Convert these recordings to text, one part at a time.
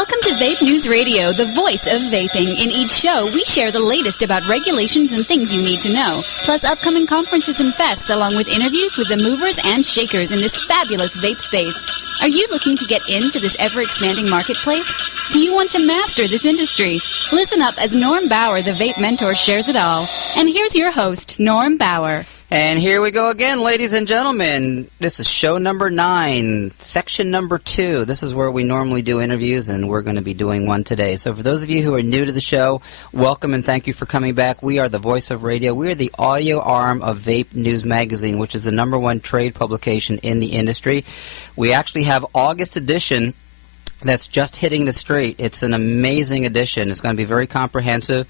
Welcome to Vape News Radio, the voice of vaping. In each show, we share the latest about regulations and things you need to know, plus upcoming conferences and fests, along with interviews with the movers and shakers in this fabulous vape space. Are you looking to get into this ever-expanding marketplace? Do you want to master this industry? Listen up as Norm Bauer, the Vape Mentor, shares it all. And here's your host, Norm Bauer. And here we go again, ladies and gentlemen. This is show number 9, section number 2. This is where we normally do interviews, and we're going to be doing one today. So for those of you who are new to the show, welcome and thank you for coming back. We are the voice of radio. We are the audio arm of Vape News Magazine, which is the #1 trade publication in the industry. We actually have August edition that's just hitting the street. It's an amazing edition. It's going to be very comprehensive.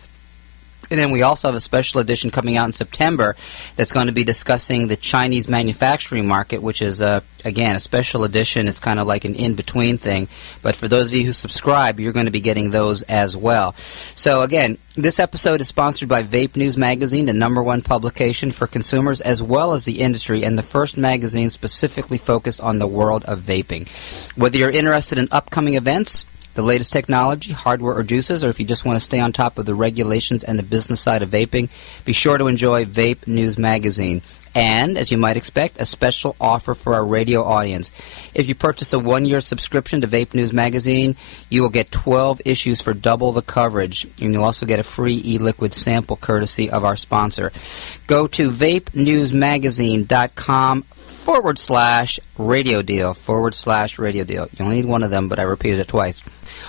And then we also have a special edition coming out in September that's going to be discussing the Chinese manufacturing market, which is, again, a special edition. It's kind of like an in-between thing. But for those of you who subscribe, you're going to be getting those as well. So, again, this episode is sponsored by Vape News Magazine, the #1 publication for consumers as well as the industry, and the first magazine specifically focused on the world of vaping. Whether you're interested in upcoming events, the latest technology, hardware, or juices, or if you just want to stay on top of the regulations and the business side of vaping, be sure to enjoy Vape News Magazine. And, as you might expect, a special offer for our radio audience. If you purchase a 1-year subscription to Vape News Magazine, you will get 12 issues for double the coverage, and you'll also get a free e-liquid sample courtesy of our sponsor. Go to vapenewsmagazine.com/radio deal, /radio deal. You only need one of them, but I repeated it twice.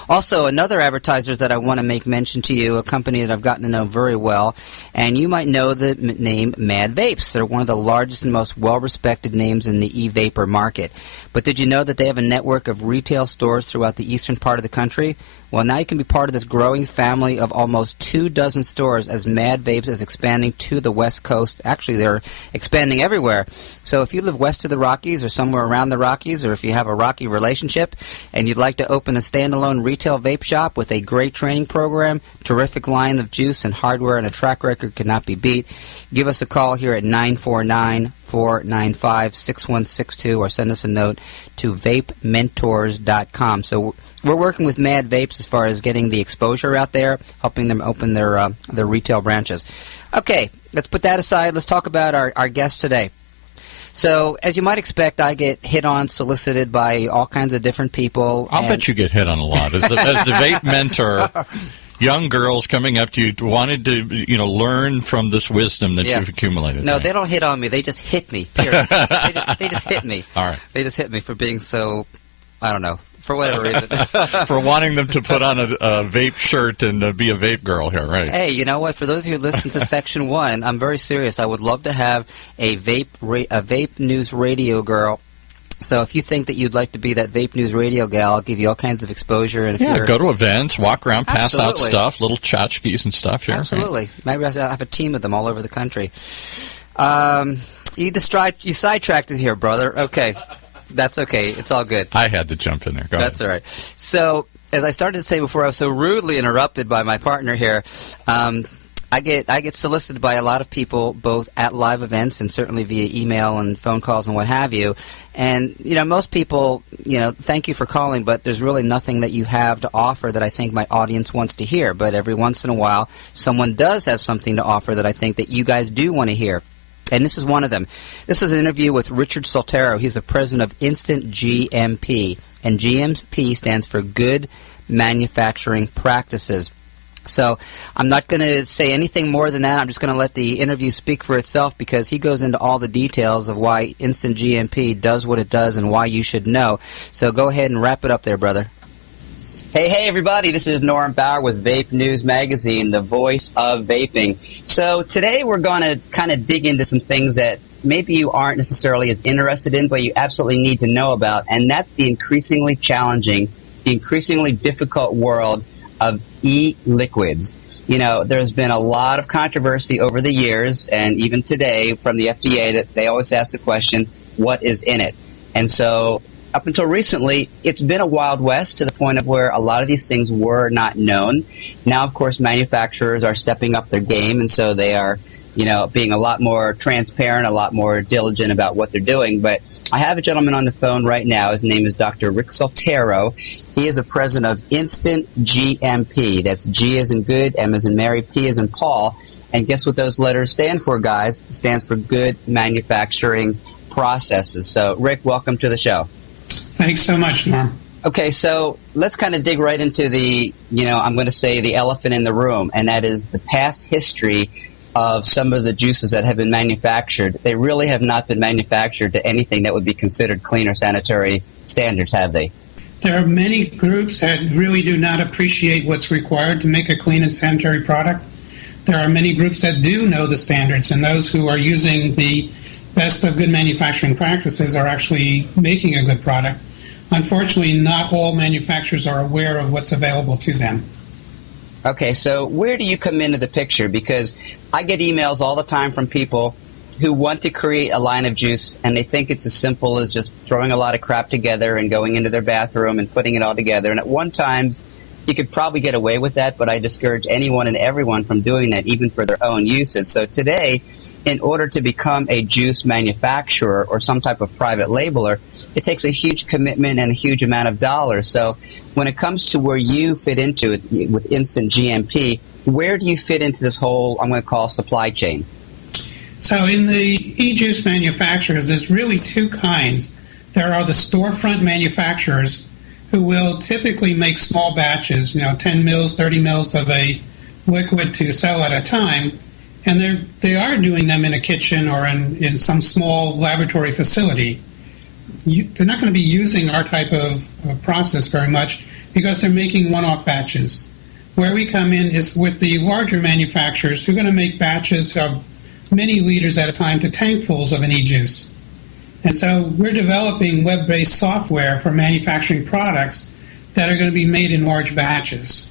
Also, another advertiser that I want to make mention to you, a company that I've gotten to know very well, and you might know the name Mad Vapes. They're one of the largest and most well-respected names in the e-vapor market. But did you know that they have a network of retail stores throughout the eastern part of the country? Well, now you can be part of this growing family of almost 24 stores as Mad Vapes is expanding to the West Coast. Actually, they're expanding everywhere. So if you live west of the Rockies or somewhere around the Rockies, or if you have a Rocky relationship and you'd like to open a standalone retail vape shop with a great training program, terrific line of juice and hardware, and a track record cannot be beat, give us a call here at 949-495-6162 or send us a note to VapeMentors.com. So we're working with Mad Vapes as far as getting the exposure out there, helping them open their retail branches. Okay, let's put that aside. Let's talk about our guest today. So, as you might expect, I get hit on, solicited by all kinds of different people. I'll bet you get hit on a lot. As the Vape Mentor, young girls coming up to you wanted to, learn from this wisdom that you've accumulated. No, they don't hit on me. They just hit me, period. they just hit me. All right. They just hit me for being so, I don't know, for whatever reason. For wanting them to put on a vape shirt and be a vape girl here, right? Hey, you know what? For those of you who listen to Section 1, I'm very serious. I would love to have a Vape News Radio girl. So if you think that you'd like to be that Vape News Radio gal, I'll give you all kinds of exposure. And if go to events, walk around, pass out stuff, little tchotchkes and stuff here. Absolutely. Right? Maybe I'll have a team of them all over the country. You sidetracked it here, brother. Okay. That's okay. It's all good. I had to jump in there. Go That's ahead. All right. So, as I started to say before, I was so rudely interrupted by my partner here. I get solicited by a lot of people, both at live events and certainly via email and phone calls and what have you. And, most people, thank you for calling, but there's really nothing that you have to offer that I think my audience wants to hear. But every once in a while, someone does have something to offer that I think that you guys do want to hear. And this is one of them. This is an interview with Richard Soltero. He's the president of Instant GMP. And GMP stands for Good Manufacturing Practices. So I'm not going to say anything more than that. I'm just going to let the interview speak for itself because he goes into all the details of why Instant GMP does what it does and why you should know. So go ahead and wrap it up there, brother. Hey, everybody. This is Norm Bauer with Vape News Magazine, the voice of vaping. So today we're going to kind of dig into some things that maybe you aren't necessarily as interested in, but you absolutely need to know about, and that's the increasingly challenging, the increasingly difficult world of e-liquids. There's been a lot of controversy over the years, and even today from the FDA, that they always ask the question, what is in it? And so up until recently, it's been a Wild West to the point of where a lot of these things were not known. Now, of course, manufacturers are stepping up their game, and so they are being a lot more transparent, a lot more diligent about what they're doing. But I have a gentleman on the phone right now. His name is Dr. Rick Soltero. He is a president of Instant GMP. That's G as in good, M as in Mary, P as in Paul. And guess what those letters stand for, guys? It stands for Good Manufacturing Processes. So, Rick, welcome to the show. Thanks so much, Norm. Okay, so let's kind of dig right into the, I'm going to say the elephant in the room, and that is the past history of some of the juices that have been manufactured. They really have not been manufactured to anything that would be considered clean or sanitary standards, have they? There are many groups that really do not appreciate what's required to make a clean and sanitary product. There are many groups that do know the standards, and those who are using the best of good manufacturing practices are actually making a good product. Unfortunately, not all manufacturers are aware of what's available to them. Okay, so where do you come into the picture? Because I get emails all the time from people who want to create a line of juice, and they think it's as simple as just throwing a lot of crap together and going into their bathroom and putting it all together. And at one time, you could probably get away with that, but I discourage anyone and everyone from doing that, even for their own usage. So today, in order to become a juice manufacturer or some type of private labeler, it takes a huge commitment and a huge amount of dollars. So when it comes to where you fit into it with Instant GMP, where do you fit into this whole, I'm going to call, supply chain? So in the e-juice manufacturers, there's really two kinds. There are the storefront manufacturers who will typically make small batches, 10 mils, 30 mils of a liquid to sell at a time. And they are doing them in a kitchen or in some small laboratory facility. They're not going to be using our type of process very much because they're making one-off batches. Where we come in is with the larger manufacturers who are going to make batches of many liters at a time to tankfuls of an e-juice. And so we're developing web-based software for manufacturing products that are going to be made in large batches.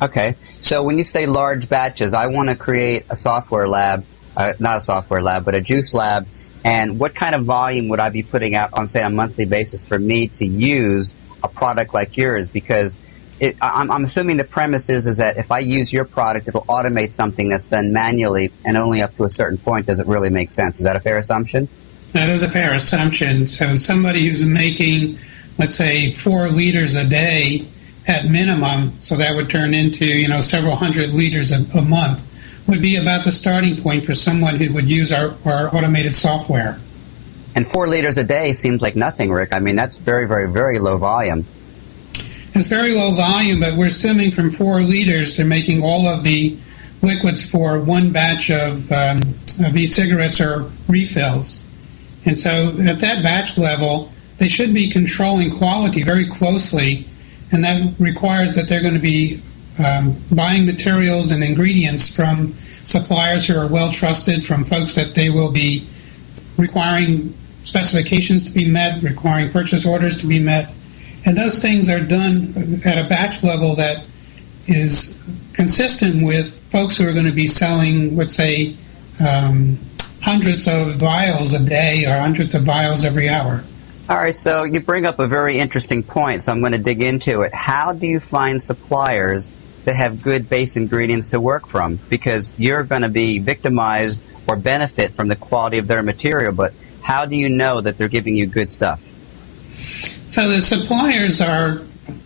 Okay, so when you say large batches, I want to create a software lab, not a software lab, but a juice lab, and what kind of volume would I be putting out on, say, a monthly basis for me to use a product like yours? Because I'm assuming the premise is that if I use your product, it'll automate something that's done manually and only up to a certain point. Does it really make sense? Is that a fair assumption? That is a fair assumption. So somebody who's making, let's say, 4 liters a day at minimum, so that would turn into, several hundred liters a month, would be about the starting point for someone who would use our automated software. And 4 liters a day seems like nothing, Rick. I mean, that's very, very, very low volume. It's very low volume, but we're assuming from 4 liters they're making all of the liquids for one batch of e-cigarettes or refills. And so at that batch level, they should be controlling quality very closely, and that requires that they're going to be buying materials and ingredients from suppliers who are well-trusted, from folks that they will be requiring specifications to be met, requiring purchase orders to be met. And those things are done at a batch level that is consistent with folks who are going to be selling, let's say, hundreds of vials a day or hundreds of vials every hour. All right, so you bring up a very interesting point, so I'm going to dig into it. How do you find suppliers that have good base ingredients to work from? Because you're going to be victimized or benefit from the quality of their material, but how do you know that they're giving you good stuff? So the suppliers are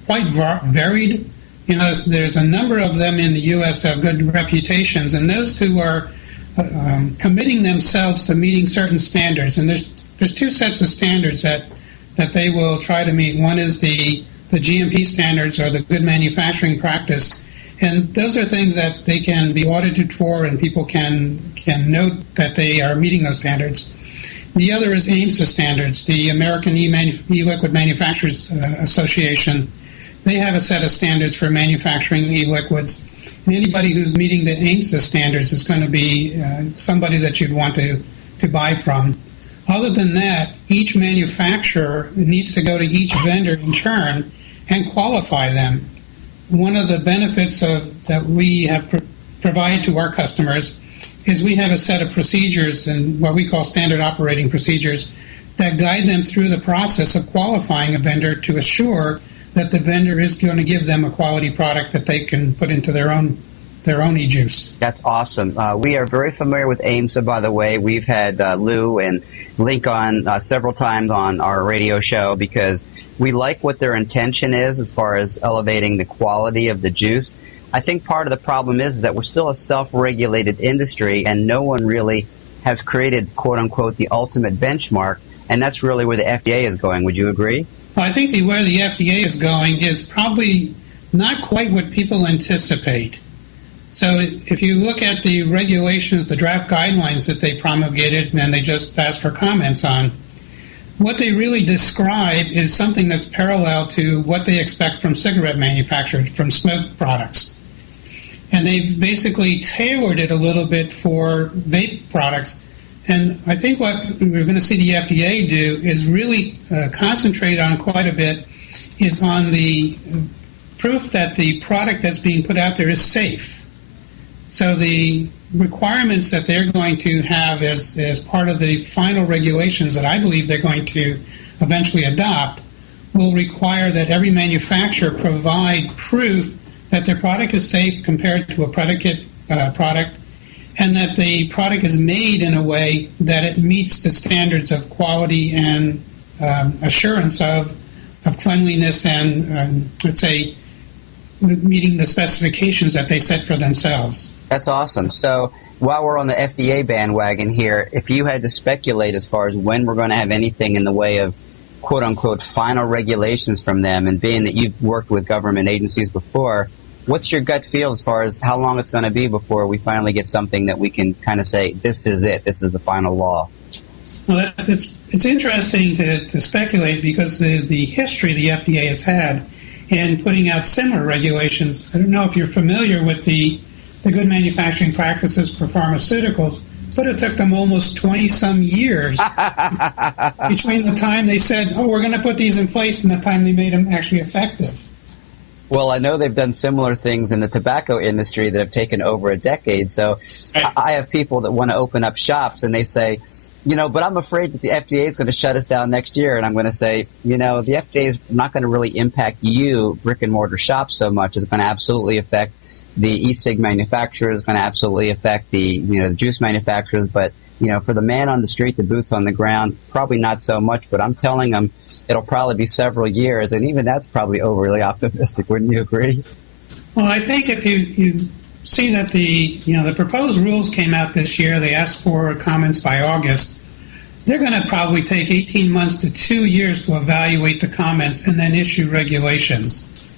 quite varied. There's a number of them in the U.S. that have good reputations, and those who are committing themselves to meeting certain standards. And there's 2 sets of standards that they will try to meet. One is the GMP standards, or the good manufacturing practice, and those are things that they can be audited for, and people can note that they are meeting those standards. The other is AIMSA standards, the American E-Liquid Manufacturers Association. They have a set of standards for manufacturing e-liquids. And anybody who's meeting the AIMSA standards is going to be somebody that you'd want to buy from. Other than that, each manufacturer needs to go to each vendor in turn and qualify them. One of the benefits that we have provide to our customers is we have a set of procedures and what we call standard operating procedures that guide them through the process of qualifying a vendor to assure that the vendor is going to give them a quality product that they can put into their own their own e-juice. That's awesome. We are very familiar with AIMSA, by the way. We've had Lou and Link on several times on our radio show because we like what their intention is as far as elevating the quality of the juice. I think part of the problem is that we're still a self-regulated industry and no one really has created, quote-unquote, the ultimate benchmark, and that's really where the FDA is going. Would you agree? Well, I think where the FDA is going is probably not quite what people anticipate. So if you look at the regulations, the draft guidelines that they promulgated and then they just asked for comments on, what they really describe is something that's parallel to what they expect from cigarette manufacturers, from smoke products. And they've basically tailored it a little bit for vape products. And I think what we're going to see the FDA do is really concentrate on quite a bit is on the proof that the product that's being put out there is safe. So the requirements that they're going to have as part of the final regulations that I believe they're going to eventually adopt will require that every manufacturer provide proof that their product is safe compared to a predicate product, and that the product is made in a way that it meets the standards of quality and assurance of cleanliness and, let's say, meeting the specifications that they set for themselves. That's awesome. So while we're on the FDA bandwagon here, if you had to speculate as far as when we're going to have anything in the way of quote-unquote final regulations from them, and being that you've worked with government agencies before, what's your gut feel as far as how long it's going to be before we finally get something that we can kind of say, this is it, this is the final law? Well, it's interesting to speculate because the history the FDA has had in putting out similar regulations. I don't know if you're familiar with the good manufacturing practices for pharmaceuticals, but it took them almost 20-some years between the time they said, oh, we're going to put these in place, and the time they made them actually effective. Well, I know they've done similar things in the tobacco industry that have taken over a decade. So I have people that want to open up shops, and they say, but I'm afraid that the FDA is going to shut us down next year. And I'm going to say, the FDA is not going to really impact you, brick-and-mortar shops, so much. It's going to absolutely affect the e-cig manufacturers, going to absolutely affect the, the juice manufacturers. But, for the man on the street, the boots on the ground, probably not so much. But I'm telling them it'll probably be several years. And even that's probably overly optimistic. Wouldn't you agree? Well, I think if you see that the proposed rules came out this year, they asked for comments by August. They're going to probably take 18 months to 2 years to evaluate the comments and then issue regulations.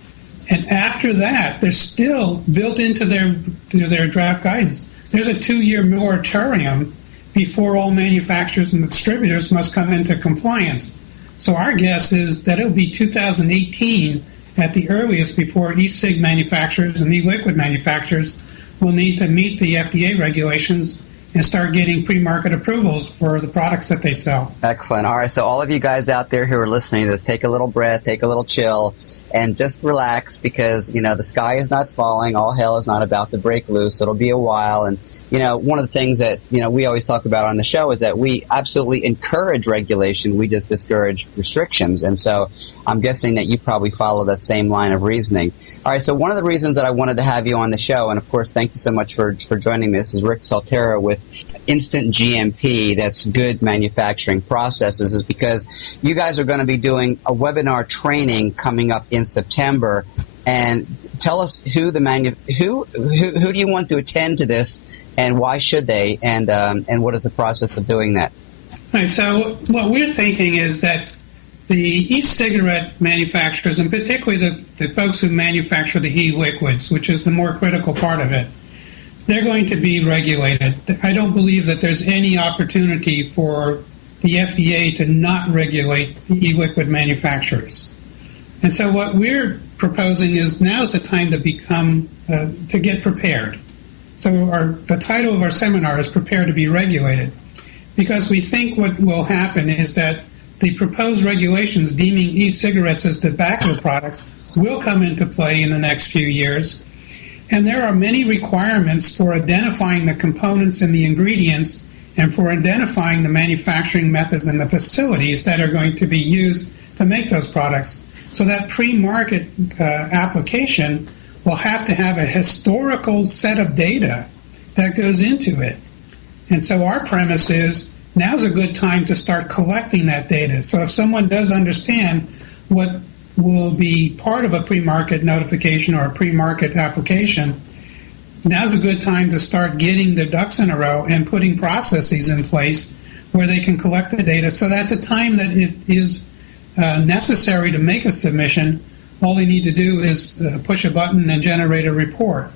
And after that, they're still built into their draft guidance. There's a 2-year moratorium before all manufacturers and distributors must come into compliance. So our guess is that it'll be 2018 at the earliest before e-cig manufacturers and e-liquid manufacturers will need to meet the FDA regulations and start getting pre-market approvals for the products that they sell. Excellent. All right, so all of you guys out there who are listening to this, take a little breath, take a little chill, and just relax because, the sky is not falling. All hell is not about to break loose. It'll be a while. And, one of the things that, we always talk about on the show is that we absolutely encourage regulation. We just discourage restrictions. And so I'm guessing that you probably follow that same line of reasoning. All right, so one of the reasons that I wanted to have you on the show, and of course, thank you so much for joining me. This is Rick Saltero with Instant GMP, that's Good Manufacturing Processes, is because you guys are going to be doing a webinar training coming up in September. And tell us who do you want to attend to this, and why should they, and what is the process of doing that? All right, so what we're thinking is that the e-cigarette manufacturers, and particularly the folks who manufacture the e-liquids, which is the more critical part of it, they're going to be regulated. I don't believe that there's any opportunity for the FDA to not regulate e-liquid manufacturers. And so what we're proposing is now's the time to get prepared. So the title of our seminar is Prepare to be Regulated, because we think what will happen is that the proposed regulations deeming e-cigarettes as tobacco products will come into play in the next few years. And there are many requirements for identifying the components and the ingredients and for identifying the manufacturing methods and the facilities that are going to be used to make those products. So that pre-market application will have to have a historical set of data that goes into it. And so our premise is now's a good time to start collecting that data. So if someone does understand what will be part of a pre-market notification or a pre-market application, now's a good time to start getting their ducks in a row and putting processes in place where they can collect the data so that at the time that it is necessary to make a submission, all they need to do is push a button and generate a report.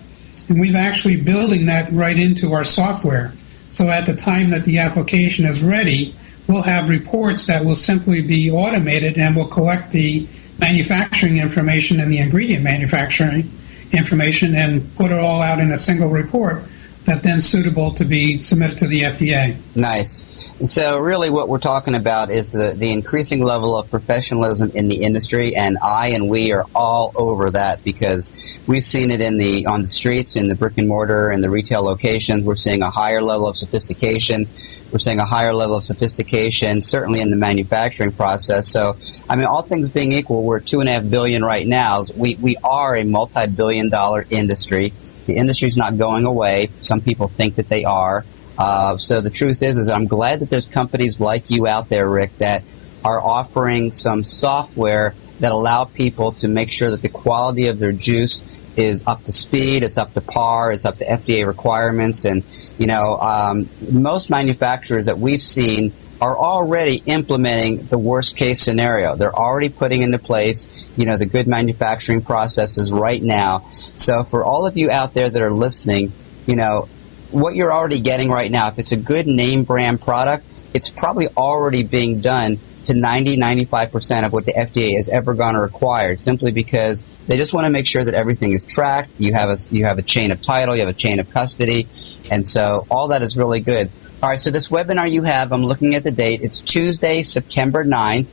And we've actually building that right into our software. So at the time that the application is ready, we'll have reports that will simply be automated and will collect the manufacturing information and the ingredient manufacturing information and put it all out in a single report that then suitable to be submitted to the FDA. Nice. So really what we're talking about is the increasing level of professionalism in the industry, and we are all over that because we've seen it on the streets, in the brick and mortar, and the retail locations. We're seeing a higher level of sophistication. We're seeing a higher level of sophistication, certainly in the manufacturing process. So, I mean, all things being equal, we're at $2.5 billion right now. We are a multi-billion-dollar industry. The industry's not going away. Some people think that they are. So the truth is I'm glad that there's companies like you out there, Rick, that are offering some software that allow people to make sure that the quality of their juice is up to speed, it's up to par, it's up to FDA requirements. And, most manufacturers that we've seen are already implementing the worst case scenario. They're already putting into place, the good manufacturing processes right now. So for all of you out there that are listening, what you're already getting right now, if it's a good name brand product, it's probably already being done to 90-95% of what the FDA is ever going to require, simply because they just want to make sure that everything is tracked. You have a chain of title, you have a chain of custody, and so all that is really good. All right, so this webinar you have, I'm looking at the date. It's Tuesday, September 9th,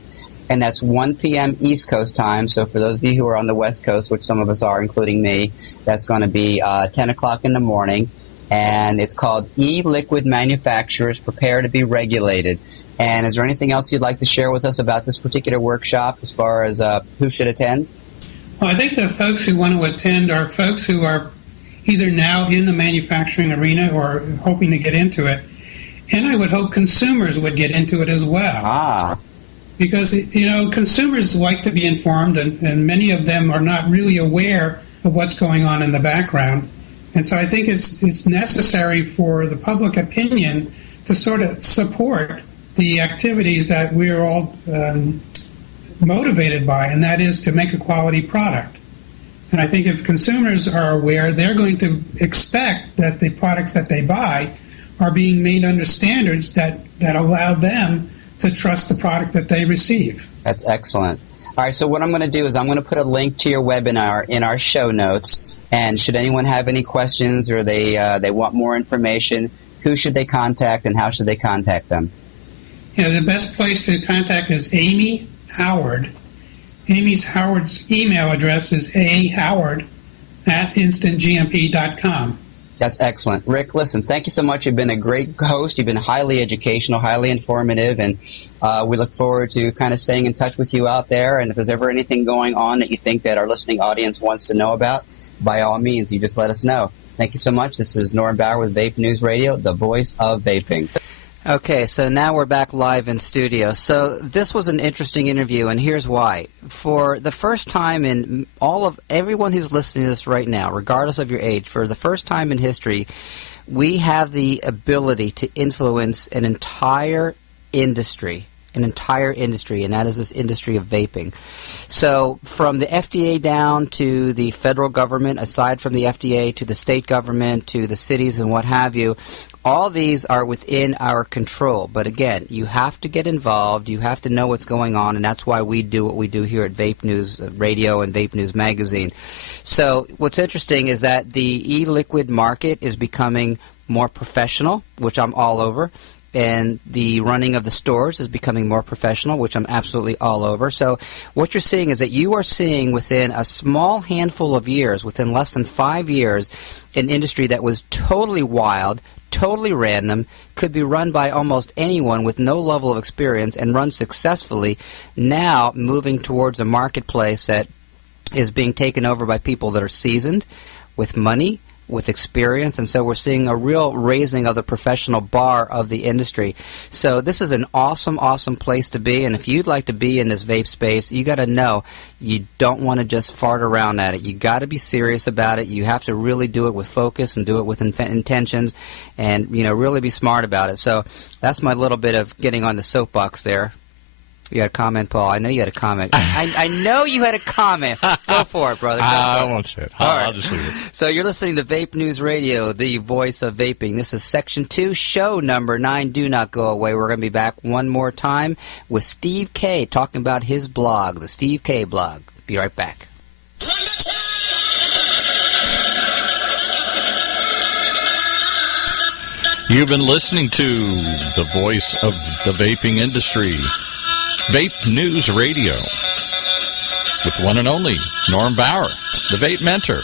and that's 1 p.m. East Coast time. So for those of you who are on the West Coast, which some of us are, including me, that's going to be 10 o'clock in the morning. And it's called E-Liquid Manufacturers Prepare to be Regulated. And is there anything else you'd like to share with us about this particular workshop as far as who should attend? Well, I think the folks who want to attend are folks who are either now in the manufacturing arena or hoping to get into it. And I would hope consumers would get into it as well. Because, consumers like to be informed, and many of them are not really aware of what's going on in the background. And so I think it's necessary for the public opinion to sort of support the activities that we're all motivated by, and that is to make a quality product. And I think if consumers are aware, they're going to expect that the products that they buy are being made under standards that allow them to trust the product that they receive. That's excellent. All right, so what I'm going to do is I'm going to put a link to your webinar in our show notes. And should anyone have any questions or they want more information, who should they contact and how should they contact them? The best place to contact is Amy Howard. Howard's email address is ahoward@instantgmp.com. That's excellent. Rick, listen, thank you so much. You've been a great host. You've been highly educational, highly informative, and we look forward to kind of staying in touch with you out there. And if there's ever anything going on that you think that our listening audience wants to know about, by all means, you just let us know. Thank you so much. This is Norm Bauer with Vape News Radio, the voice of vaping. Okay, so now we're back live in studio. So this was an interesting interview, and here's why. For the first time in everyone who's listening to this right now, regardless of your age, for the first time in history, we have the ability to influence an entire industry, and that is this industry of vaping. So from the FDA down to the federal government, aside from the FDA, to the state government, to the cities and what have you, all these are within our control. But again, you have to get involved. You have to know what's going on, and that's why we do what we do here at Vape News Radio and Vape News Magazine. So what's interesting is that the e-liquid market is becoming more professional, which I'm all over. And the running of the stores is becoming more professional, which I'm absolutely all over. So what you're seeing is that you are seeing within a small handful of years, within less than 5 years, an industry that was totally wild, totally random, could be run by almost anyone with no level of experience and run successfully, now moving towards a marketplace that is being taken over by people that are seasoned with money, with experience, and so we're seeing a real raising of the professional bar of the industry. So this is an awesome, awesome place to be, and if you'd like to be in this vape space, you got to know you don't want to just fart around at it. You got to be serious about it. You have to really do it with focus and do it with intentions, and really be smart about it. So that's my little bit of getting on the soapbox there. You had a comment, Paul. I know you had a comment. I know you had a comment. Go for it, brother. I won't say it. I'll just leave it. So you're listening to Vape News Radio, the voice of vaping. This is Section 2, show number 9. Do not go away. We're going to be back one more time with Steve K. talking about his blog, the Steve K blog. Be right back. You've been listening to the voice of the vaping industry, Vape News Radio, with one and only Norm Bauer, the Vape Mentor.